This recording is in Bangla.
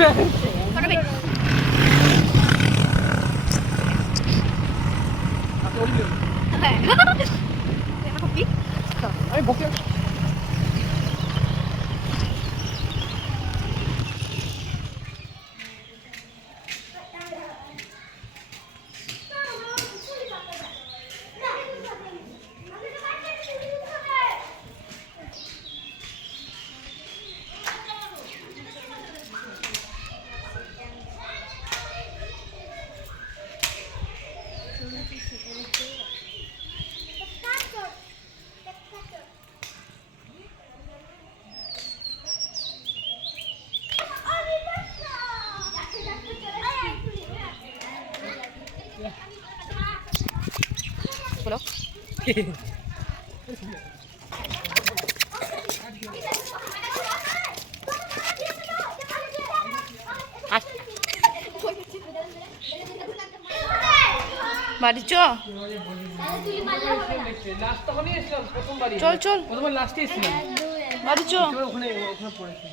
আমি বকে বলো বাড়ি চ চল। চল বাড়ি চ ওখানে ওখানে পড়েছিল।